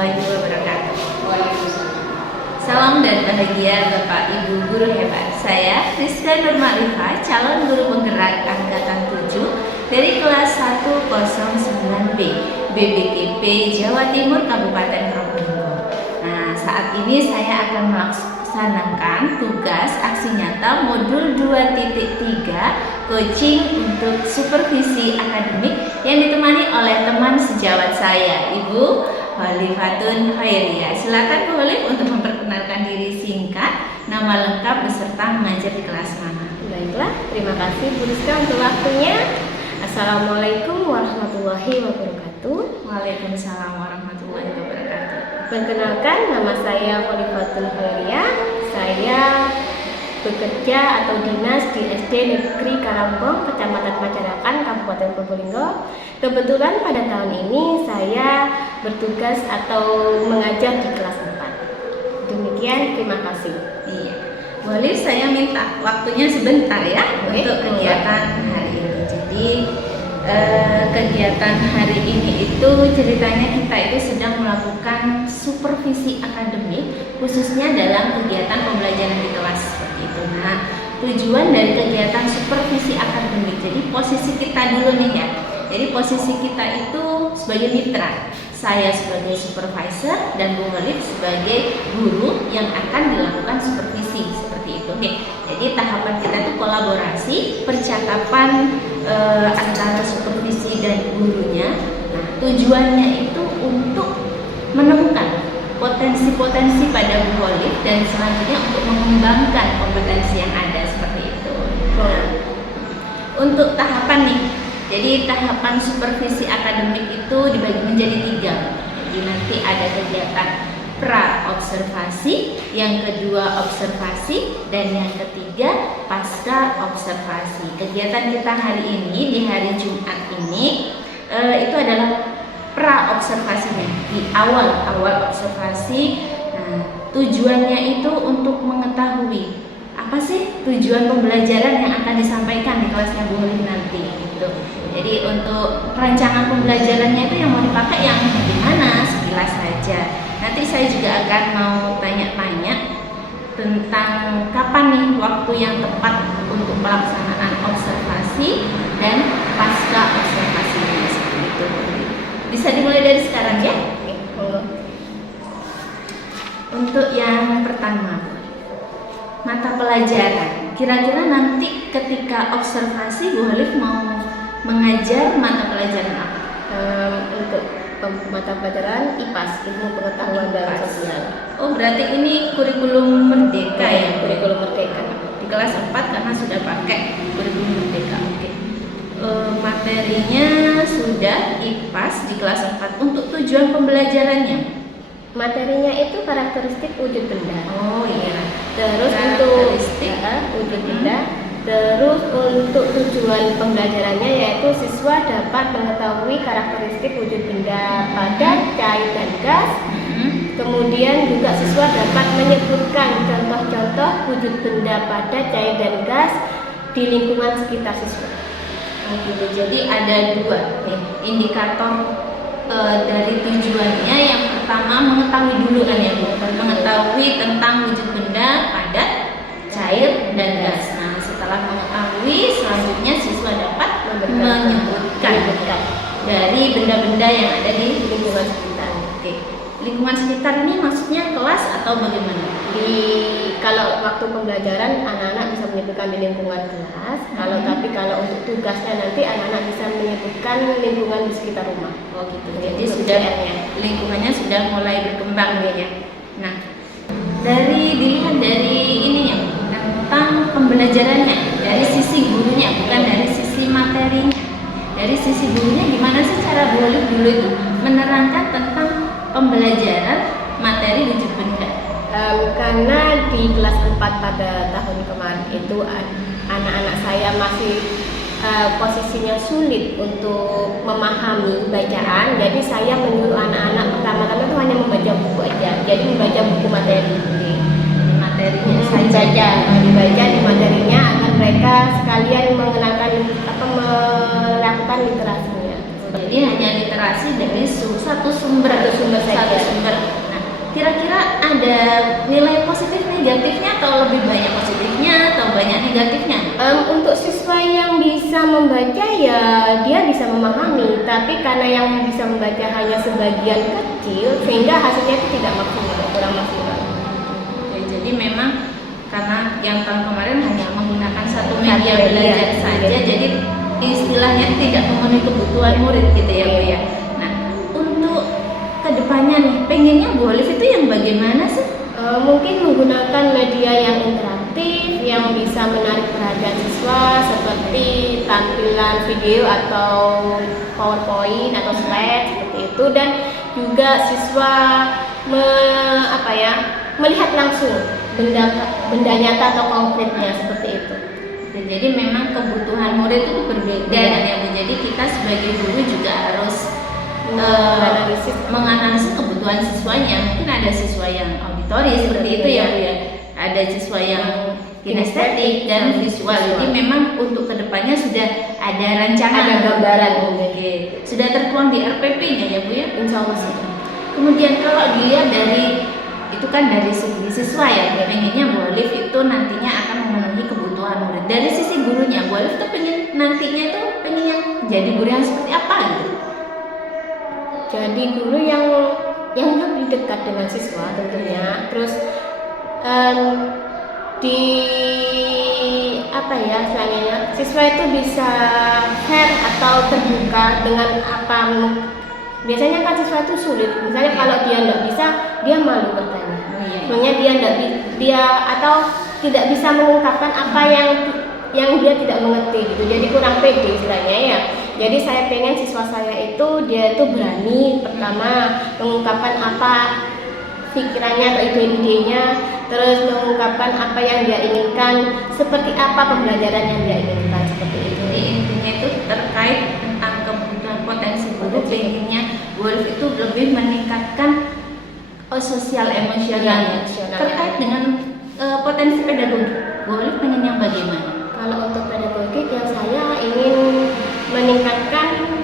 warahmatullahi wabarakatuh. Salam dan bahagia Bapak Ibu guru hebat. Saya Rizka Nur Ma'rifah, calon guru penggerak angkatan 7 dari kelas 109B BBKP Jawa Timur Kabupaten Probolinggo. Nah, saat ini saya akan melaksanakan tugas aksi nyata modul 2.3 coaching untuk supervisi akademik yang ditemani oleh teman sejawat saya, Ibu Khalifatun Khairiyah. Silakan Bu Khalif untuk memperkenalkan diri singkat, nama lengkap beserta mengajar di kelas mana. Baiklah, terima kasih Bu Rizka untuk waktunya. Assalamualaikum warahmatullahi wabarakatuh. Waalaikumsalam warahmatullahi wabarakatuh. Perkenalkan, nama saya Khalifatun Khairiyah. Saya bekerja atau dinas di SD Negeri Karambong, Kecamatan Pacarakan, Kabupaten Probolinggo. Kebetulan pada tahun ini saya bertugas atau mengajar di kelas 4. Demikian, terima kasih. Iya, boleh saya minta waktunya sebentar ya untuk kegiatan hari ini. Jadi kegiatan hari ini itu ceritanya kita itu sedang melakukan supervisi akademik khususnya dalam kegiatan pembelajaran di kelas seperti itu. Nah, tujuan dari kegiatan supervisi akademik, jadi posisi kita dulu nih ya. Jadi posisi kita itu sebagai mitra, saya sebagai supervisor dan Bu Khalif sebagai guru yang akan dilakukan supervisi seperti itu. Oke. Jadi tahapan kita itu kolaborasi, percakapan antara supervisi dan gurunya. Nah, tujuannya itu untuk menemukan potensi-potensi pada Bu Khalif dan selanjutnya untuk mengembangkan kompetensi yang ada seperti itu. Nah, untuk tahapan nih. Jadi tahapan supervisi akademik itu dibagi menjadi 3. Jadi nanti ada kegiatan pra-observasi, yang kedua observasi, dan yang ketiga pasca observasi. Kegiatan kita hari ini di hari Jumat ini itu adalah pra-observasinya, di awal observasi. Nah, tujuannya itu untuk mengetahui apa sih tujuan pembelajaran yang akan disampaikan di kelasnya Bu Khalif nanti gitu. Jadi untuk perancangan pembelajarannya itu yang mau dipakai yang bagaimana, sekilas saja. Nanti saya juga akan mau tanya-tanya tentang kapan nih waktu yang tepat untuk pelaksanaan observasi dan pasca observasinya seperti itu. Bisa dimulai dari sekarang ya? Untuk yang pertama, mata pelajaran. Kira-kira nanti ketika observasi Bu Khalif mau mengajar mata pelajaran apa? Untuk mata pelajaran IPAS, Ilmu Pengetahuan dan Sosial. Oh, berarti ini kurikulum merdeka ya? Kurikulum merdeka. Di kelas 4 karena sudah pakai kurikulum merdeka. Oke. Materinya sudah IPAS di kelas 4. Untuk tujuan pembelajarannya? Materinya itu karakteristik wujud benda. Oh iya. Terus untuk Karakteristik wujud benda. Terus untuk tujuan pembelajarannya yaitu siswa dapat mengetahui karakteristik wujud benda padat, cair dan gas. Kemudian juga siswa dapat menyebutkan contoh-contoh wujud benda padat, cair dan gas di lingkungan sekitar siswa. Gitu. Jadi ada 2 nih indikator dari tujuannya. Yang pertama mengetahui dulu kan ya Bu, mengetahui tentang wujud benda padat, cair dan gas. Nah, setelah mengetahui, selanjutnya siswa dapat menyebutkan dari benda-benda yang ada di lingkungan sekitar. Oke. Lingkungan sekitar ini maksudnya kelas atau bagaimana? Kalau waktu pembelajaran anak-anak bisa menyebutkan di lingkungan kelas. Kalau untuk tugasnya nanti anak-anak bisa menyebutkan lingkungan di sekitar rumah. Oh gitu. Jadi sudah lingkungannya sudah mulai berkembang ya. Nah, dilihat dari ini ya tentang pembelajarannya, dari sisi gurunya, bukan dari sisi materinya. Dari sisi gurunya gimana sih cara Bu Khalif dulu itu menerangkan tentang pembelajaran materi wujud benda? Karena di kelas 4 pada tahun kemarin itu anak-anak saya masih posisinya sulit untuk memahami bacaan, jadi saya menyuruh anak-anak pertama-tama itu hanya membaca buku aja, jadi membaca buku materi. Materinya saya dibaca di materinya agar mereka sekalian mengenalkan melakukan literasinya. Jadi hanya literasi literasi dari satu sumber saja. Nah, kira-kira ada nilai positif negatifnya atau lebih banyak positifnya atau banyak negatifnya? Untuk siswa yang bisa membaca ya dia bisa memahami, tapi karena yang bisa membaca hanya sebagian kecil sehingga hasilnya itu tidak maksimal, kurang maksimal. Oke, jadi memang karena yang tahun kemarin hanya menggunakan satu media belajar saja, jadi istilahnya tidak memenuhi kebutuhan murid gitu ya Bu ya. Nah, untuk kedepannya nih, pengennya Bu Olive itu yang bagaimana sih? Mungkin menggunakan media yang interaktif yang bisa menarik perhatian siswa seperti tampilan video atau PowerPoint atau slide seperti itu, dan juga siswa melihat langsung benda nyata atau konkretnya seperti itu. Jadi memang kebutuhan murid itu berbeda ya Bu. Jadi kita sebagai guru juga harus menganalisis kebutuhan siswanya. Mungkin ada siswa yang auditori seperti itu ya Bu ya. Ada siswa yang kinestetik dan visual. Jadi memang untuk kedepannya sudah ada rancangan, ada gambaran. Oke. Sudah tertuang di RPP-nya ya Bu ya. Insya Allah sudah. Kemudian kalau dia dari itu kan dari segi siswa ya, pengennya Bu Olive itu nantinya akan memenuhi kebutuhan murid. Dari sisi gurunya, Bu Olive tuh pengen nantinya itu pengen yang jadi guru yang seperti apa gitu? Jadi guru yang lebih dekat dengan siswa tentunya. Terus selanjutnya siswa itu bisa share atau terbuka dengan apa. Biasanya kan siswa itu sulit, misalnya kalau dia nggak bisa, dia malu bertanya. Sebenarnya dia atau tidak bisa mengungkapkan apa yang dia tidak mengerti gitu. Jadi kurang pede istilahnya ya. Jadi saya pengen siswa saya itu dia itu berani pertama mengungkapkan apa pikirannya atau ide-idenya, terus mengungkapkan apa yang dia inginkan, seperti apa pembelajaran yang dia inginkan seperti itu. Jadi intinya itu terkait tentang kebutuhan potensi guru, pengennya Bu Olive itu lebih meningkatkan sosial emosional terkait dengan potensi pedagogi. Bu Olive pengen yang bagaimana? Kalau untuk pedagogik yang saya ingin meningkatkan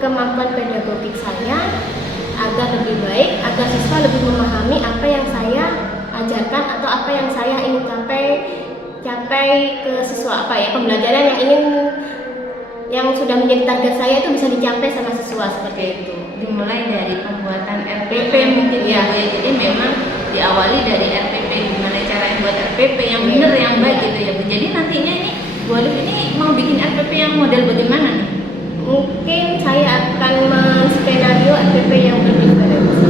kemampuan pedagogik saya agar lebih baik, agar siswa lebih memahami apa yang saya ajarkan atau apa yang saya ingin capai ke siswa, pembelajaran yang sudah menjadi target saya itu bisa dicapai sama siswa seperti itu. Dimulai dari pembuatan RPP mungkin ya. Jadi memang diawali dari RPP, gimana cara buat RPP yang benar yang baik gitu ya Bu. Jadi nantinya ini Bu Olive ini mau bikin RPP yang model bagaimana nih? Mungkin saya akan menskenario RPP yang berdiferensiasi.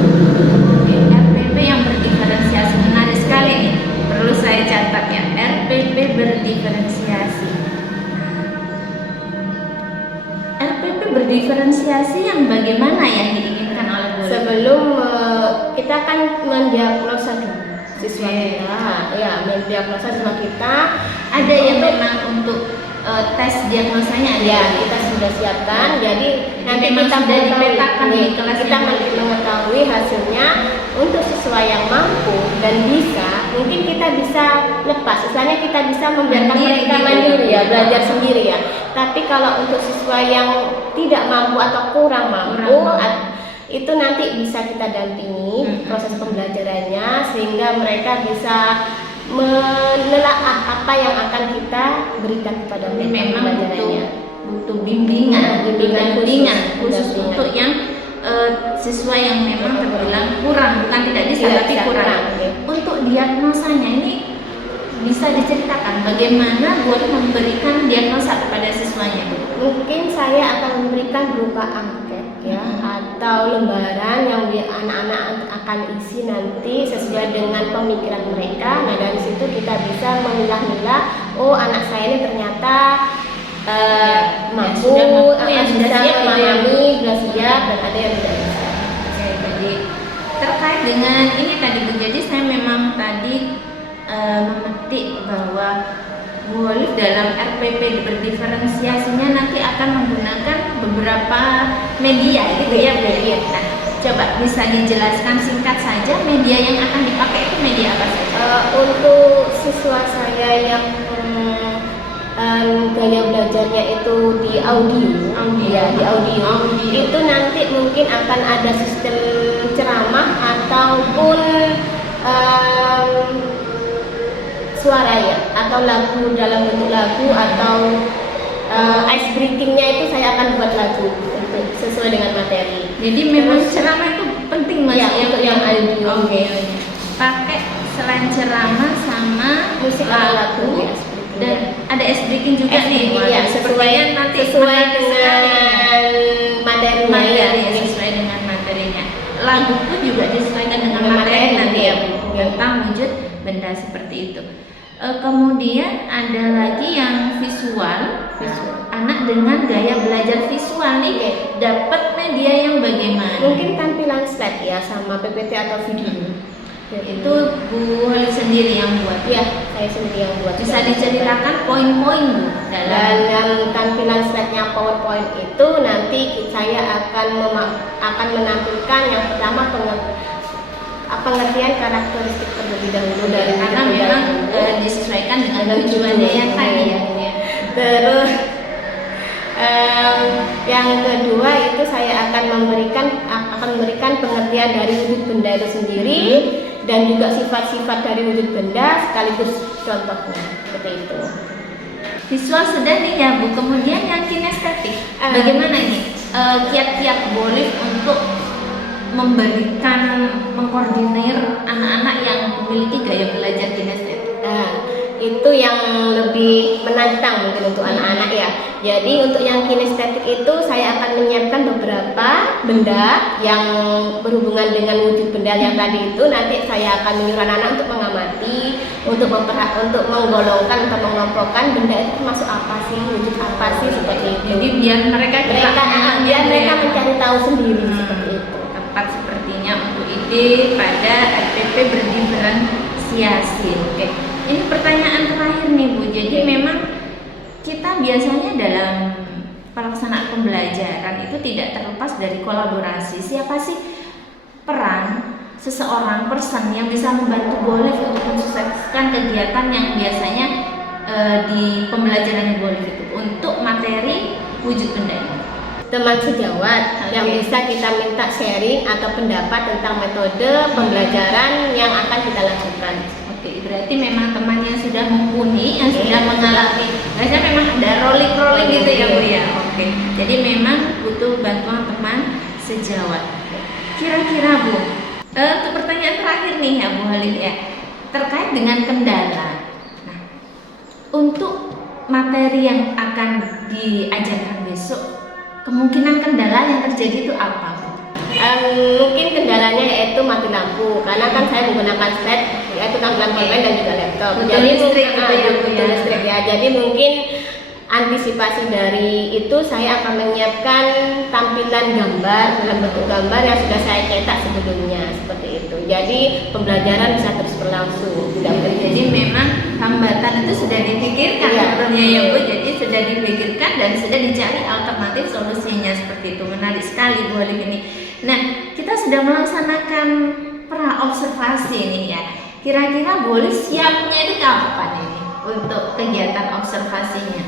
RPP yang berdiferensiasi menarik sekali nih. Perlu saya catat ya, RPP berdiferensiasi. RPP berdiferensiasi yang bagaimana yang diinginkan oleh Bu Olive? Sebelum kita kan mendiagnosa siswa kita, mendiagnosa siswa kita. Ada yang memang untuk tes diagnosanya ya kita sudah siapkan. Jadi nanti kita sudah dipetakan di kelas kita mengetahui hasilnya. Untuk siswa yang mampu dan bisa, mungkin kita bisa lepas. Misalnya kita bisa membiarkan mereka mandiri ya, belajar sendiri ya. Tapi kalau untuk siswa yang tidak mampu atau kurang mampu, itu nanti bisa kita dampingi proses pembelajarannya sehingga mereka bisa menelaah apa yang akan kita berikan kepada mereka. Memang butuh bimbingan khusus untuk yang siswa yang memang terbilang kurang, bukan tidak bisa tapi kurang. Untuk diagnosanya ini bisa diceritakan bagaimana Bu Olive memberikan diagnosa kepada siswanya? Mungkin saya akan memberikan berupa angket ya, atau lembaran yang anak-anak akan isi nanti sesuai dengan pemikiran mereka. Nah dari situ kita bisa memilah-milah, oh anak saya ini ternyata mampu, yang sudah siap memahami, sudah siap, dan ada yang tidak bisa. Oke, jadi terkait dengan ini tadi Bu, jadi saya memang tadi memetik bahwa Bu Olive dalam RPP berdiferensiasinya nanti akan menggunakan beberapa media gitu ya Bu. Nah, coba bisa dijelaskan singkat saja media yang akan dipakai itu media apa saja? Untuk siswa saya yang gaya belajarnya itu di audio, ya di audio. Itu nanti mungkin akan ada sistem ceramah ataupun suara ya, atau lagu dalam bentuk lagu, atau ice breakingnya itu saya akan buat lagu untuk sesuai dengan materi. Jadi memang ceramah itu penting Mas ya, untuk yang audio. Pakai selain ceramah sama musik atau lagu ya, dan ada ice breaking juga nih. Ya, sesuai dengan materinya ya. Sesuai dengan materinya. Lagu pun juga disesuaikan dengan materi nanti ya Bu, tentang wujud benda seperti itu. Kemudian ada lagi yang visual. Anak dengan gaya belajar visual nih dapat media yang bagaimana? Mungkin tampilan slide ya, sama PPT atau video. Itu Bu Holi sendiri yang buat? Ya, saya sendiri yang buat. Bisa diceritakan poin-poin Bu dalam tampilan slide-nya PowerPoint itu nanti saya akan menampilkan yang pertama pengertian karakteristik terlebih dahulu dari karena memang disesuaikan dengan tujuannya yang tadi ya. Terus yang kedua itu saya akan memberikan pengertian dari wujud benda itu sendiri dan juga sifat-sifat dari wujud benda sekaligus contohnya seperti itu. Visual sudah nih ya Bu. Kemudian yang kinestetik, bagaimana ini kiat-kiat boleh untuk mengkoordinir anak-anak yang memiliki gaya belajar kinestetik? Itu yang lebih menantang mungkin untuk anak-anak ya. Jadi untuk yang kinestetik itu saya akan menyiapkan beberapa benda yang berhubungan dengan wujud benda yang tadi itu. Nanti saya akan menyuruh anak-anak untuk mengamati, untuk menggolongkan atau mengelompokkan benda itu termasuk apa sih, wujud apa sih, seperti itu. Jadi biar mereka mencari tahu sendiri seperti itu. Tepat sepertinya untuk ide pada RPP berdiferensiasi. Oke. Ini pertanyaan terakhir nih Bu. Jadi memang kita biasanya dalam pelaksanaan pembelajaran itu tidak terlepas dari kolaborasi. Siapa sih peran seseorang person yang bisa membantu Bolif untuk mensukseskan kegiatan yang biasanya di pembelajaran Bolif itu untuk materi wujud benda ini? Teman sejawat yang bisa kita minta sharing atau pendapat tentang metode pembelajaran yang akan kita lakukan. Oke, berarti memang teman yang sudah mumpuni, yang sudah mengalami. Biasanya memang ada rolling gitu ya Bu ya. Oke, jadi memang butuh bantuan teman sejawat. Kira-kira Bu, untuk pertanyaan terakhir nih ya Bu Halim ya, terkait dengan kendala. Nah, untuk materi yang akan diajarkan besok, kemungkinan kendala yang terjadi itu apa? Mungkin kendalanya yaitu mati lampu, karena kan saya menggunakan slide yaitu tampilan PowerPoint dan juga laptop. Jadi listrik listrik ya. Jadi mungkin antisipasi dari itu saya akan menyiapkan tampilan gambar dalam bentuk gambar yang sudah saya cetak sebelumnya seperti itu. Jadi pembelajaran bisa terus berlangsung. Jadi memang hambatan itu sudah dipikirkan sebenarnya ya Bu. Jadi sudah dipikirkan dan sudah dicari alternatif solusinya seperti itu. Menarik sekali Bu Halim ini. Nah, kita sudah melaksanakan pra-observasi nih ya. Kira-kira boleh siapnya itu kapan ini untuk kegiatan observasinya?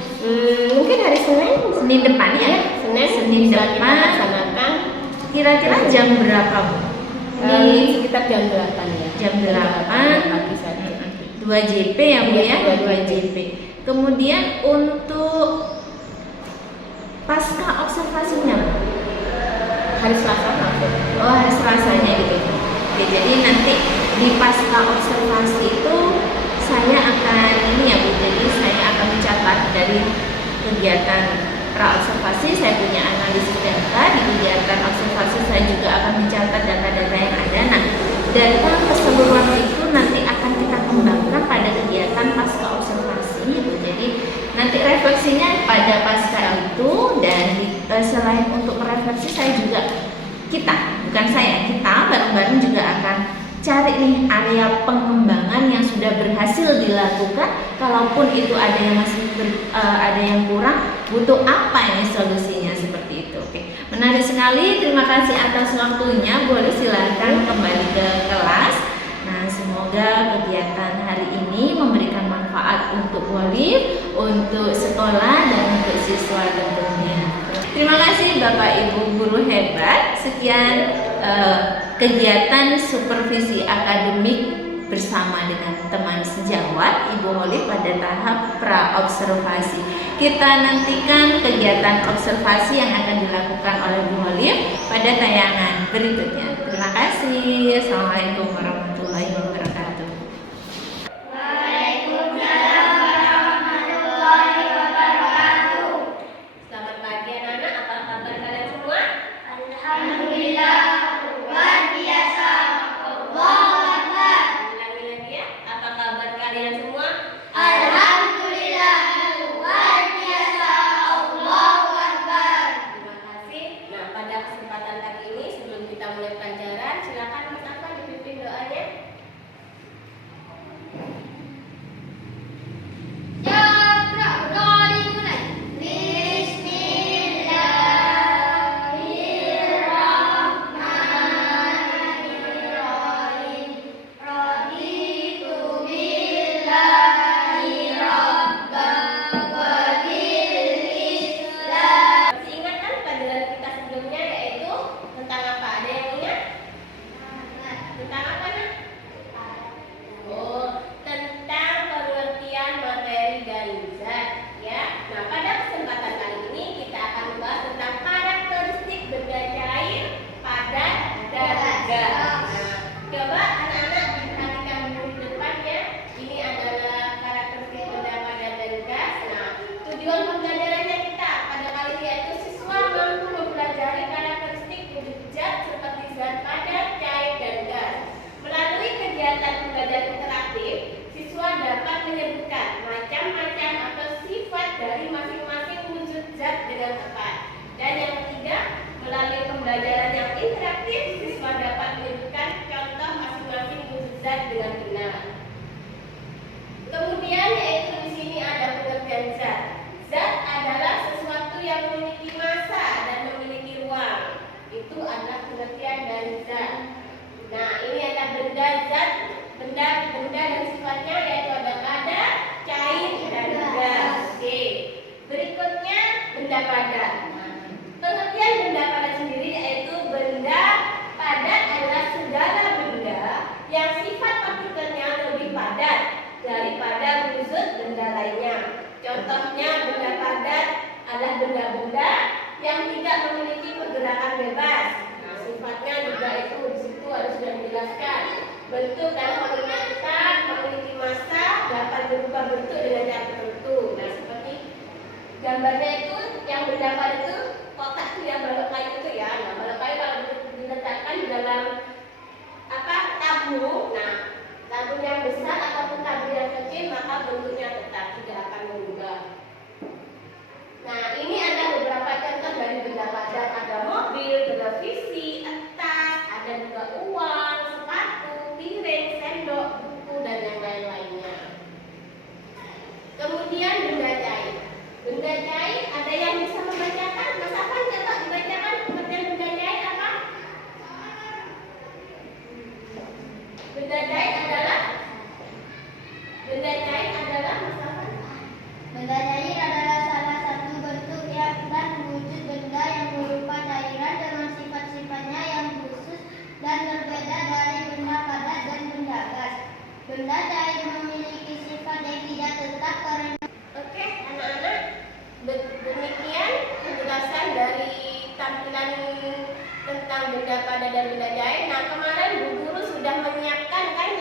Mungkin hari Senin depan ya? Senin depan. Laksanakan. Kira-kira jam berapa Bu? Sekitar jam 8 ya. Jam 8 pagi saja. 2 JP ya Bu ya? 2 JP. Kemudian untuk pasca observasinya Bu? Hari Selasa langsung. Oh, hari Selasanya gitu. Oke, jadi nanti di pasca observasi itu saya akan saya akan mencatat dari kegiatan pra-observasi, saya punya analisis data. Di kegiatan observasi saya juga akan mencatat data-data yang ada. Nah, data keseluruhan itu nanti akan kita kembangkan pada kegiatan pasca observasi gitu. Jadi nanti refleksinya pada pasca itu, dan selain untuk merefleksi kita bareng-bareng juga akan cari nih area pengembangan yang sudah berhasil dilakukan. Kalaupun itu ada yang masih ada yang kurang, butuh apa ini solusinya seperti itu. Oke, menarik sekali. Terima kasih atas waktunya. Boleh silakan kembali ke kelas. Nah, semoga kegiatan hari ini memberikan manfaat untuk Bolif, untuk sekolah dan untuk siswa tentunya. Terima kasih Bapak Ibu guru hebat. Sekian kegiatan supervisi akademik bersama dengan teman sejawat Ibu Holly pada tahap pra-observasi. Kita nantikan kegiatan observasi yang akan dilakukan oleh Bu Holly pada tayangan berikutnya. Terima kasih. Assalamualaikum warahmatullahi wabarakatuh. Waalaikumsalam warahmatullahi wabarakatuh. Selamat pagi anak-anak, apa kabar kalian semua? Alhamdulillah, luar biasa. Allahu Akbar. Ulangi lagi ya, apa kabar kalian semua? Alhamdulillah, luar biasa. Allahu Akbar. Terima kasih. Nah, pada kesempatan kali ini sebelum kita mulai pelajaran, silakan Mas Afan dipimpin doanya. Jabra, dari mulai. Bismillahirrahmanirrahim. Raditu billahi rabban wa bil Islam. Masih ingat kan pelajaran kita sebelumnya yaitu tentang apa? Ada yang ingat? Tentang apa nak? Oh, tentang pengertian materi dan zat ya. Nah, pada kesempatan kali ini kita akan membahas tentang karakteristik benda cair, padat, dan gas. Nah, coba anak-anak perhatikan dulu di depannya. Ini adalah karakteristik benda padat dan gas. Nah, tujuan pembelajarannya kita pada kali ini yaitu siswa mampu mempelajari karakteristik wujud zat seperti zat padat, cair, dan gas. Melalui kegiatan pembelajaran interaktif, siswa dapat menyebutkan macam-macam atau sifat dari masing-masing wujud zat dengan tepat. Dan yang ketiga, melalui pembelajaran yang interaktif, siswa dapat menyebutkan contoh masing-masing wujud zat dengan benar. Kemudian yaitu di sini ada pengertian zat. Zat adalah sesuatu yang memiliki massa dan memiliki ruang. Itu adalah pengertian dari zat. Nah, ini ada benda zat, benda dan sifatnya yaitu ada padat, cair, dan gas. Oke. Berikutnya benda padat. Pengertian benda padat sendiri yaitu benda padat adalah segala benda yang sifat partikelnya lebih padat daripada wujud benda lainnya. Contohnya benda padat adalah benda-benda yang tidak memiliki pergerakan bebas. Nah, sifatnya juga itu di situ harus sudah dijelaskan. Bentuk dan volumenya tetap, memiliki massa, dapat berubah bentuk dengan cara tertentu. Nah, seperti gambarnya itu yang benda padat itu kotak itu ya, balok kayu itu ya. Nah, balok kayu kalau diletakkan di dalam tabung, nah tabung yang besar ataupun tabung yang kecil maka bentuknya tetap tidak akan berubah. Nah, ini ada beberapa contoh dari benda padat. Ada mobil, televisi, tas, ada juga uang, sepatu, piring, sendok, buku, dan yang lain-lainnya. Kemudian benda cair. Benda cair ada yang bisa membacakan? Mas Afan coba dibacakan pengertian benda cair apa? Benda cair adalah Mas Afan? Benda cair adalah salah satu bentuk dan wujud benda yang berupa cairan dengan sifat-sifatnya yang khusus dan berbeda dari benda padat dan benda gas. Benda cair memiliki sifat yang tidak tetap karena Oke, anak-anak, demikian penjelasan dari tampilan tentang benda padat dan benda cair. Nah, kemarin Bu Guru sudah menyiapkan kan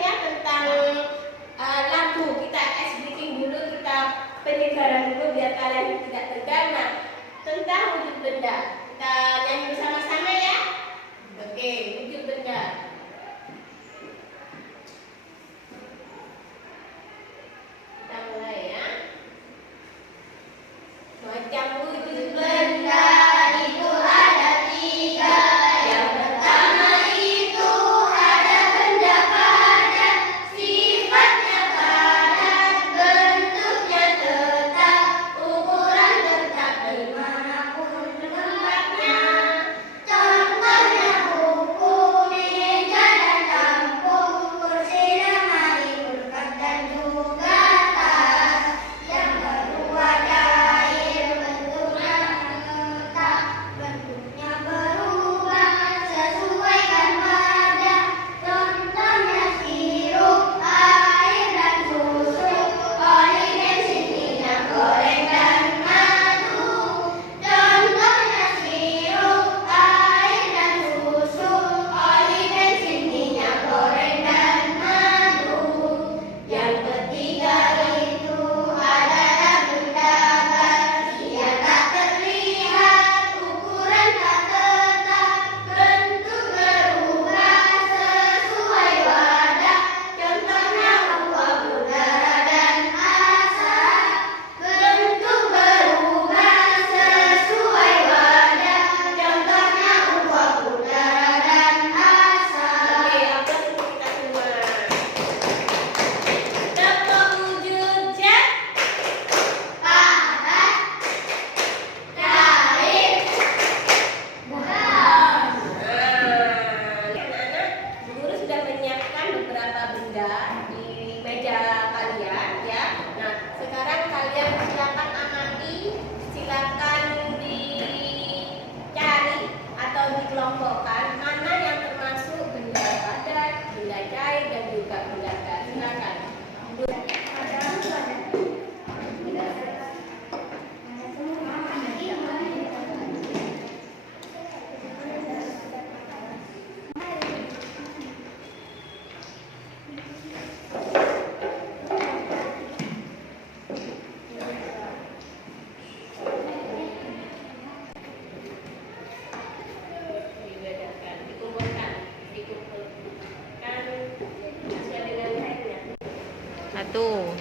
Satu.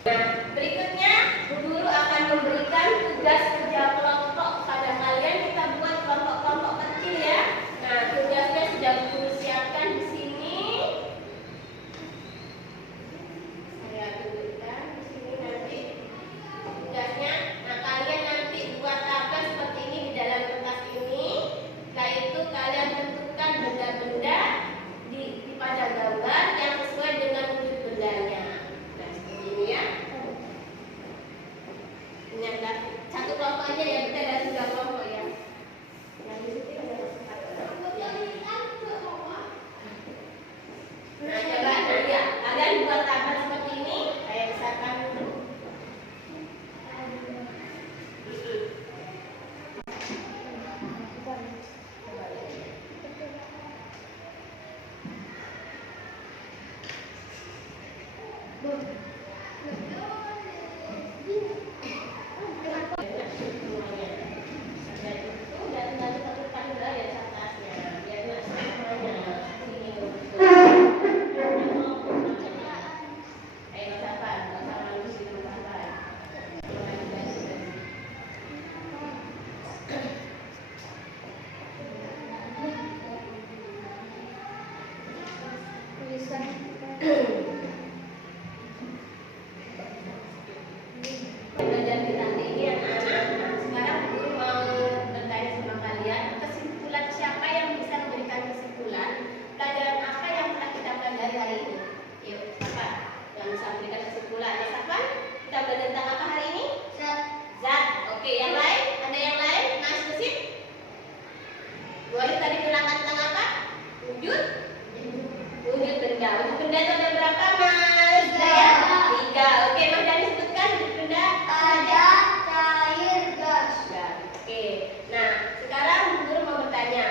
Nah, berikutnya Bu Guru akan memberikan tugas kerja kelompok pada kalian. Kita buat kelompok-kelompok kecil ya. Nah, tugasnya sudah Bu Guru siapkan di sini. Saya tunjukkan di sini nanti tugasnya. Nah, kalian nanti buat tabel seperti ini di dalam kertas ini. Setelah itu kalian tentukan benda-benda pada gambar yang sesuai dengan wujud bendanya. Nah, seperti ini ya. Ini adalah satu kelompok aja ya, kita ada 3 kelompok ya. Yang di situ ada 4. Nah, coba ya, kalian buat tabel seperti ini. Saya besarkan dulu. Pembelajaran kita hari ini anak-anak. Nah, sekarang Guru mau bertanya sama kalian, kesimpulan siapa yang bisa memberikan kesimpulan pelajaran apa yang telah kita pelajari hari ini? Yuk, siapa yang bisa memberikan kesimpulan? Ya, siapa? Kita belajar tentang apa hari ini? Zat. Oke, yang lain? Ada yang lain? Nah, spesifik? Boleh tadi bilang tentang apa? Wujud? Wujud benda. Wujud benda itu ada berapa, Mas? 3. Oke, Mas Dani sebutkan wujud benda. Ada cair gas. Ya, oke. Nah, sekarang Guru mau bertanya.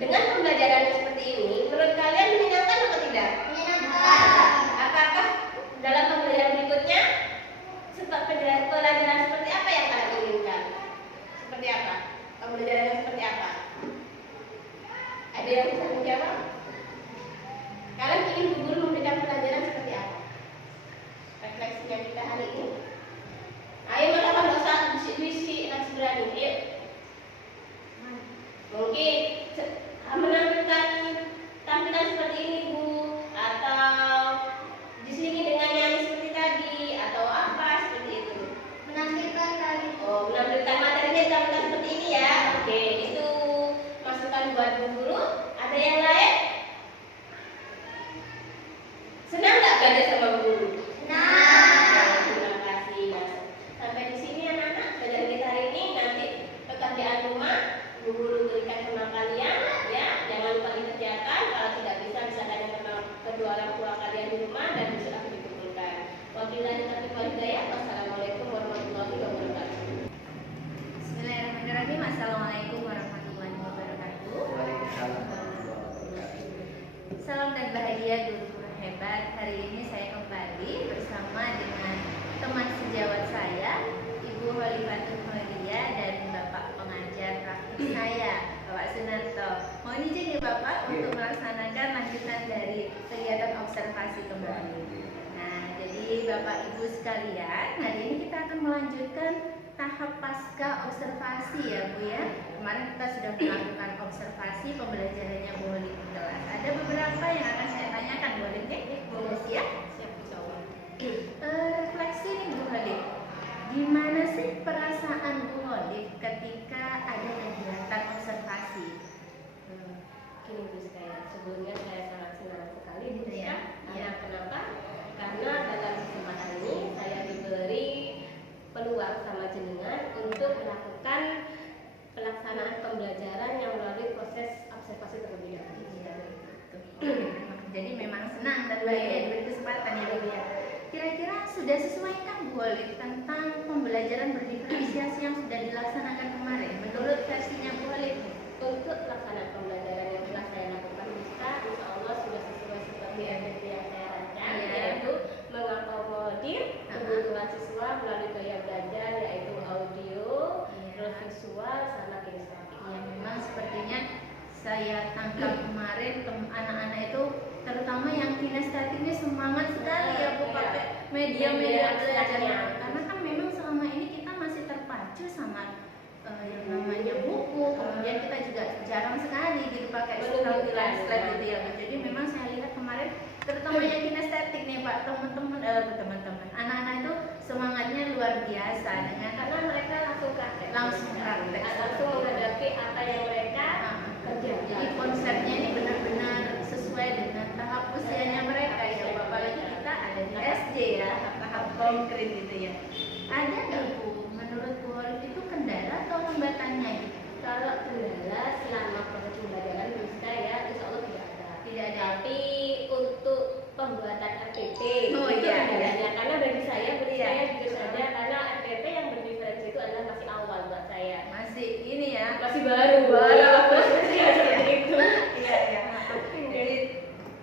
Dengan pembelajaran seperti ini, menurut kalian menyenangkan atau tidak? Menyenangkan. Apakah dalam pembelajaran berikutnya pelajaran seperti apa yang kalian inginkan? Seperti apa? Pembelajaran yang seperti apa? Ada yang bisa menjawab? Kalian ingin Bu Guru memberikan pelajaran seperti apa? Refleksinya kita hari ini. Ayo malah nggak usah bisik-bisik, harus berani. Yuk. Mungkin menampilkan tampilan seperti ini Bu, atau di sini dengan nyanyi seperti tadi, atau apa seperti itu. Menampilkan tadi. Oh, menampilkan materinya tampilan seperti ini ya. Oke, itu masukan buat Bu Guru. Ada yang lain? Senang nggak belajar sama Bu Guru? Nah. Terima kasih. Nah, sampai di sini anak-anak pelajaran kita hari ini. Nanti pekerjaan rumah Bu Guru berikan sama kalian ya. Jangan lupa dikerjakan. Kalau tidak bisa tanya sama kedua orang tua kalian di rumah dan bisa dikumpulkan. Wabillahi taufiq wal hidayah. Wassalamualaikum warahmatullahi wabarakatuh. Bismillahirrahmanirrahim. Assalamualaikum warahmatullahi wabarakatuh. Salam dan bahagia guru-guru hebat. Hari ini saya kembali bersama dengan teman sejawat saya, Ibu Holifatul Mulia, dan Bapak pengajar praktik saya, Bapak Sunarto. Mohon izin ya Bapak untuk melaksanakan lanjutan dari kegiatan observasi kembali. Nah, jadi Bapak Ibu sekalian, hari ini kita akan melanjutkan tahap pasca observasi ya Bu ya. Kemarin kita sudah melakukan observasi pembelajarannya Bu Holi di kelas. Ada beberapa yang akan saya tanyakan, boleh ya? Boleh siap? Siap insya Refleksi nih Bu Holi. Gimana sih perasaan Bu Holi ketika ada kegiatan observasi? Gini Bu, sebelumnya saya sangat senang sekali Bu Iya. ya. Karena kenapa? Karena dalam kesempatan ini saya diberi peluang sama jenengan untuk melakukan pelaksanaan pembelajaran yang melalui proses observasi terlebih dahulu. Iya, betul. Jadi memang senang dan bahagia diberi kesempatan ya Bu ya. Kira-kira sudah sesuaikah Bu Holi tentang pembelajaran berdiferensiasi yang sudah dilaksanakan kemarin menurut versinya Bu Holi? saya tangkap kemarin anak-anak itu terutama yang kinestetik ini semangat sekali ya Bu pakai media-media belajar, karena kan memang selama ini kita masih terpacu sama yang namanya buku, kemudian kita juga jarang sekali gitu pakai slide gitu ya. Jadi memang saya lihat kemarin terutama yang kinestetik nih Pak, teman-teman anak-anak itu semangatnya luar biasa dengan Karena mereka langsung praktek, langsung menghadapi apa yang mereka kerjakan. Jadi konsepnya ini benar-benar sesuai dengan tahap usianya mereka ya Bu. Apalagi kita ada di SD ya, tahap konkret gitu ya. Ada nggak Bu, menurut Bu Olive itu kendala atau hambatannya gitu? Kalau kendala selama proses pembelajaran bisa ya, insya Allah tidak ada. Tidak ada. Tapi untuk pembuatan RPP Oh, itu iya. kendalanya. Karena bagi saya Iya. jujur saja, karena RPP yang berdiferensi itu adalah masih awal buat saya. Masih ini ya. Masih baru. Iya. Seperti itu. Iya ya. Jadi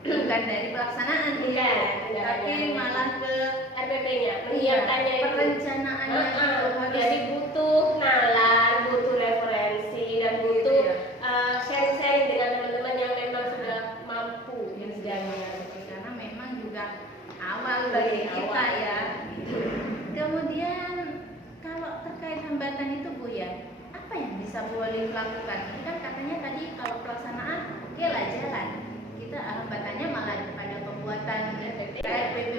bukan dari pelaksanaan Bukan, ya, bukan. tapi malah ke RPP-nya, menyiapkannya itu. perencanaannya itu harus Jadi butuh nalar, butuh referensi, dan butuh Iya. sharing-sharing dengan teman-teman yang memang sudah mampu yang bidangnya. karena memang juga awal bagi kita Awal. ya. Kemudian kalau terkait hambatan itu Bu ya, apa yang bisa Bu Olive lakukan? Ini kan katanya tadi kalau pelaksanaan oke lah jalan. Kita hambatannya malah pada pembuatan RPP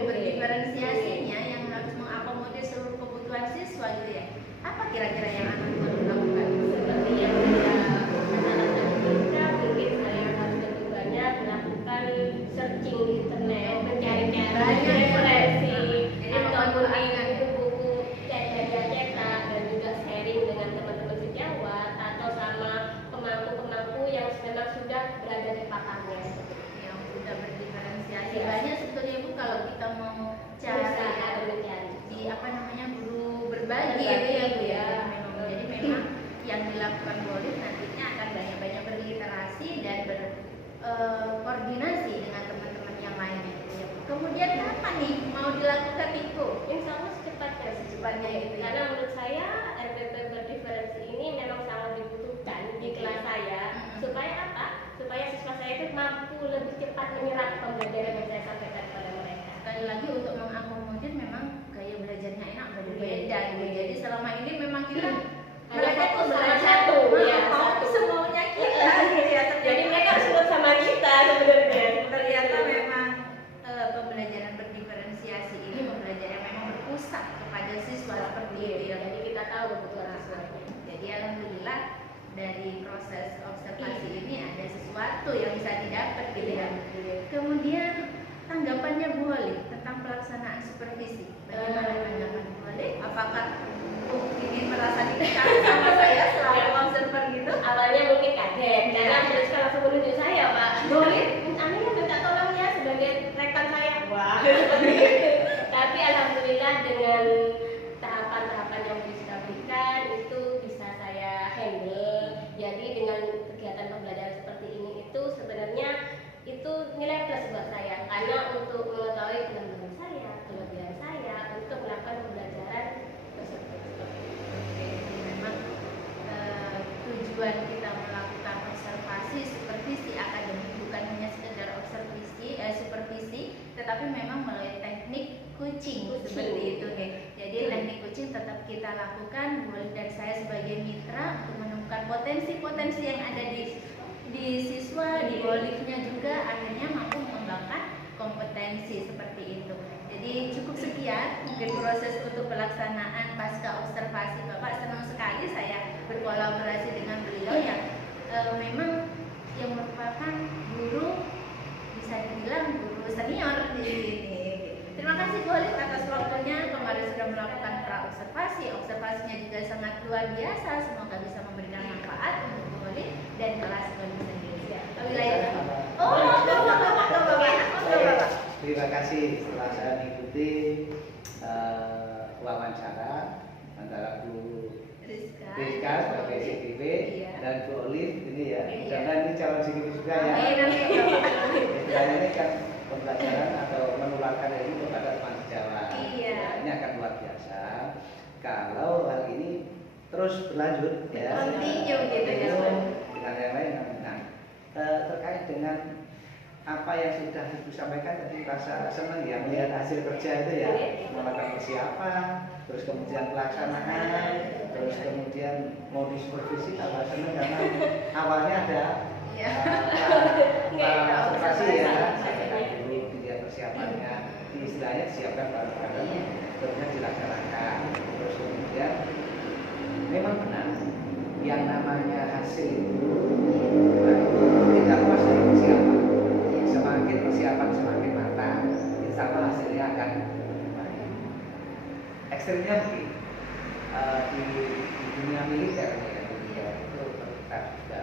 berdiferensiasinya yang harus mengakomodir seluruh kebutuhan siswa gitu ya. Apa kira-kira yang akan Bu Olive lakukan? Seperti yang saya katakan kita mungkin saya harus lebih banyak melakukan searching di internet, mencari referensi, Jadi ataupun di memanfaatkan. buku-buku cetak dan juga sharing dengan teman-teman sejawat atau sama pemangku-pemangku yang memang sudah berada di pakarnya. Yang sudah berdiferensiasi. Iya. Banyak sebetulnya Bu kalau kita mau cari Atau mencari. di apa namanya guru berbagi Berbagi, itu ya Bu ya. ya. Jadi memang yang dilakukan Bu Olive nantinya akan banyak-banyak berliterasi dan berkoordinasi dengan teman-teman yang lainnya gitu ya Bu. Kemudian kapan nih mau dilakukan itu? Insya Allah secepatnya gitu ya. Karena menurut saya RPP berdiferensi ini memang sangat dibutuhkan di kelas saya. Supaya apa? Supaya siswa saya itu mampu lebih cepat menyerap pembelajaran yang saya sampaikan kepada mereka. Sekali lagi untuk mengakomodir memang gaya belajarnya enak berbeda Beda, gitu. iya. Jadi selama ini memang kita Hanya mereka fokus tuh sama belajar satu, ya, mau satu. semaunya kita gitu ya. Jadi mereka harus nurut sama kita sebenarnya. Ternyata memang pembelajaran berdiferensiasi ini pembelajaran yang memang berpusat kepada siswa seperti itu ya. Jadi kita tahu kebutuhan siswanya. Jadi alhamdulillah dari proses observasi ini ada sesuatu yang bisa didapat gitu ya. Kemudian tanggapannya Bu Olive tentang pelaksanaan supervisi. Bagaimana tanggapan Bu Olive? Apakah Bu ingin merasa dikekang sama saya selalu observer gitu? Awalnya mungkin kaget karena Rizka langsung menunjuk saya, Pak. Boleh, Anda yang minta tolong ya sebagai rekan saya. Wah, seperti itu. Tapi alhamdulillah dengan tahapan-tahapan yang Rizka berikan itu bisa saya handle. Jadi dengan kegiatan pembelajaran seperti ini itu sebenarnya itu nilai plus buat saya karena untuk mengetahui kelemahan saya, kelebihan saya untuk melakukan pembelajaran tersebut. Memang tujuan kita melakukan observasi supervisi akademik bukan hanya sekedar supervisi, tetapi memang melalui teknik coaching seperti itu nih. Jadi teknik coaching tetap kita lakukan mulai dari saya sebagai mitra untuk menemukan potensi-potensi yang ada di siswa, di Olive-nya juga akhirnya mampu mengembangkan kompetensi seperti itu. Jadi cukup sekian mungkin proses untuk pelaksanaan pasca observasi. Bapak senang sekali saya berkolaborasi dengan beliau yang memang yang merupakan guru bisa dibilang guru senior di sini. Terima kasih Bu Olive atas waktunya. Kemarin sudah melakukan pra-observasi. Observasinya juga sangat luar biasa. Semoga bisa memberikan manfaat untuk Bu Olive dan kelas Olive sendiri. Bapak. Terima kasih setelah saya mengikuti wawancara antara Bu Rizka sebagai CGV dan Bu Olive ini ya. Jangan ini calon CGV juga ya. Istilahnya ini kan pembelajaran atau menularkan ilmu kepada teman sejawat. Iya. Ini akan luar biasa kalau hal ini terus berlanjut ya. Continue gitu ya. Dengan yang lain. Nah, terkait dengan apa yang sudah Ibu sampaikan tadi, rasa senang ya melihat hasil kerja itu ya, melakukan persiapan, terus kemudian pelaksanaan, terus kemudian mau disupervisi tambah senang karena awalnya ada observasi ya, dulu dilihat persiapannya, istilahnya disiapkan bareng-bareng, terusnya dilaksanakan, terus kemudian memang benar yang namanya hasil itu tidak puas dari persiapan. Semakin persiapan semakin matang, insya Allah hasilnya akan baik. Ekstrimnya begini, di dunia militer ya, itu kita juga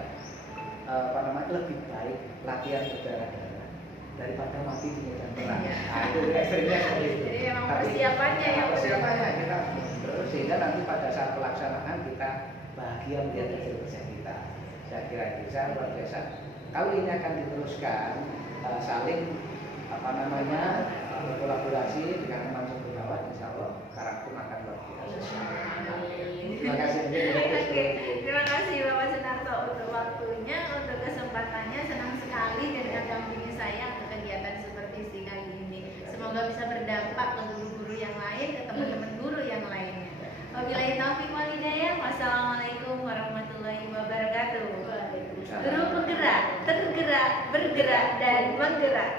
lebih baik latihan berdarah-darah daripada mati di medan perang. Nah, itu ekstrimnya seperti itu. Jadi memang Tapi persiapannya yang persiapannya kita terus sehingga nanti pada saat pelaksanaan kita bahagia melihat hasil kerja kita. Saya kira itu saya luar biasa. Kalau ini akan diteruskan saling berkolaborasi dengan teman sebegawat, insya Allah karakter akan luar biasa. Terima kasih. Oke, terima kasih Bapak Sunarto untuk waktunya, untuk kesempatannya. Senang sekali dengan dampingi saya untuk kegiatan supervisi kali ini. Semoga bisa berdampak ke guru-guru yang lain, ke teman-teman guru yang lainnya. Wabillahi taufiq wal hidayah. Wassalamualaikum warahmatullahi wabarakatuh. Guru penggerak, tergerak, bergerak dan menggerak.